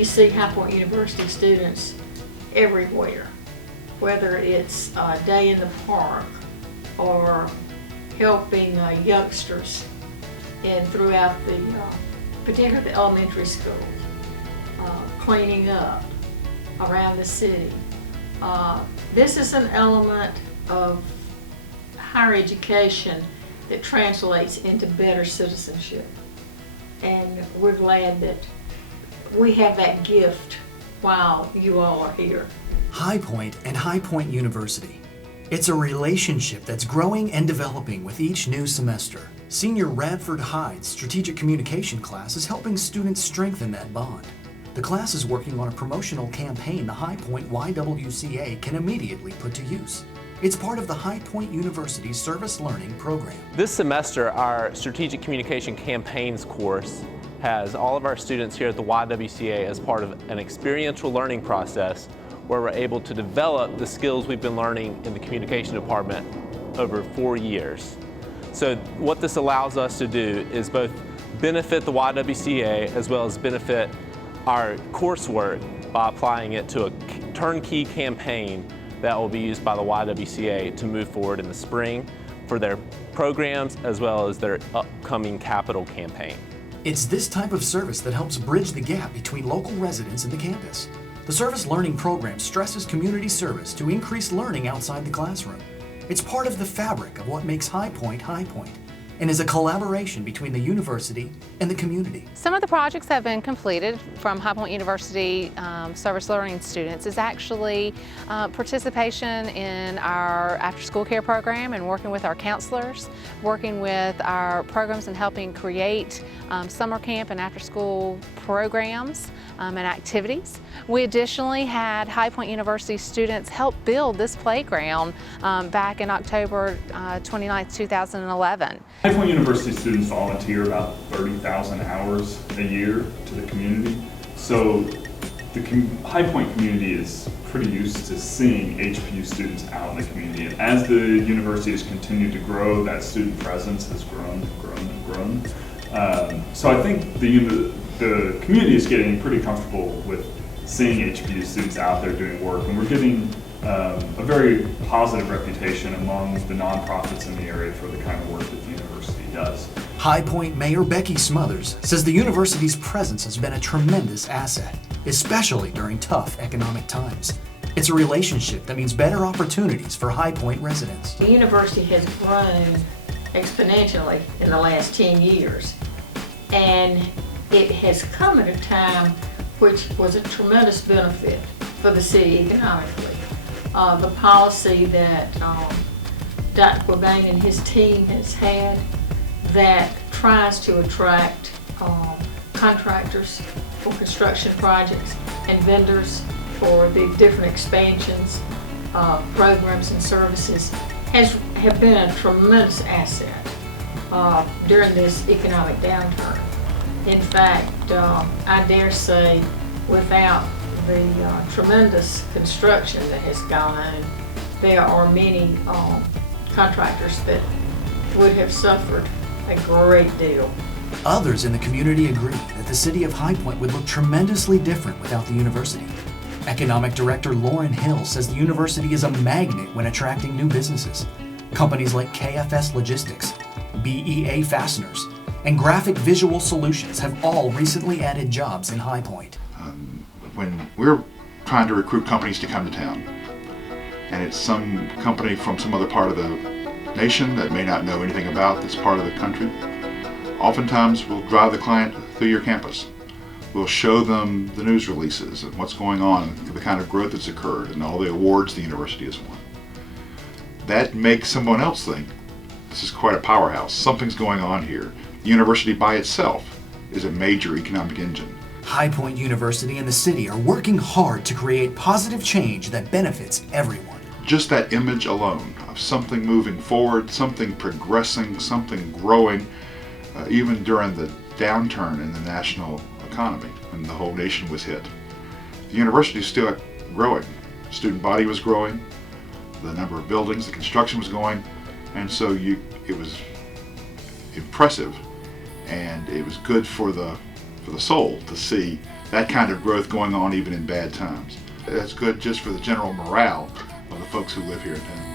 you see High Point University students everywhere, whether it's a day in the park or helping youngsters throughout particularly the elementary school, cleaning up around the city. This is an element of higher education that translates into better citizenship. And we're glad that we have that gift while you all are here. High Point and High Point University. It's a relationship that's growing and developing with each new semester. Senior Radford Hyde's Strategic Communication class is helping students strengthen that bond. The class is working on a promotional campaign the High Point YWCA can immediately put to use. It's part of the High Point University Service Learning Program. This semester, our Strategic Communication Campaigns course has all of our students here at the YWCA as part of an experiential learning process where we're able to develop the skills we've been learning in the communication department over 4 years. So what this allows us to do is both benefit the YWCA as well as benefit our coursework by applying it to a turnkey campaign that will be used by the YWCA to move forward in the spring for their programs as well as their upcoming capital campaign. It's this type of service that helps bridge the gap between local residents and the campus. The Service Learning Program stresses community service to increase learning outside the classroom. It's part of the fabric of what makes High Point and is a collaboration between the university and the community. Some of the projects that have been completed from High Point University service learning students is actually participation in our after-school care program and working with our counselors, working with our programs and helping create summer camp and after-school programs and activities. We additionally had High Point University students help build this playground back in October 29, 2011. High Point University students volunteer about 30,000 hours a year to the community. So the High Point community is pretty used to seeing HPU students out in the community. And as the university has continued to grow, that student presence has grown. So I think the community is getting pretty comfortable with seeing HPU students out there doing work, and we're getting a very positive reputation among the nonprofits in the area for the kind of work that the university does. High Point Mayor Becky Smothers says the university's presence has been a tremendous asset, especially during tough economic times. It's a relationship that means better opportunities for High Point residents. The university has grown exponentially in the last 10 years, and it has come at a time which was a tremendous benefit for the city economically. The policy that Dr. Quabain and his team has had that tries to attract contractors for construction projects and vendors for the different expansions, programs and services have been a tremendous asset during this economic downturn. In fact, I dare say without the tremendous construction that has gone on, there are many contractors that would have suffered a great deal. Others in the community agree that the city of High Point would look tremendously different without the university. Economic Director Lauren Hill says the university is a magnet when attracting new businesses. Companies like KFS Logistics, BEA Fasteners, and Graphic Visual Solutions have all recently added jobs in High Point. When we're trying to recruit companies to come to town, and it's some company from some other part of the nation that may not know anything about this part of the country, oftentimes we'll drive the client through your campus. We'll show them the news releases and what's going on, the kind of growth that's occurred, and all the awards the university has won. That makes someone else think, this is quite a powerhouse, something's going on here. The university by itself is a major economic engine. High Point University and the city are working hard to create positive change that benefits everyone. Just that image alone of something moving forward, something progressing, something growing, even during the downturn in the national economy when the whole nation was hit. The university is still growing. The student body was growing, the number of buildings, the construction was going, and so it was impressive, and it was good for the soul to see that kind of growth going on even in bad times. That's good just for the general morale of the folks who live here in town.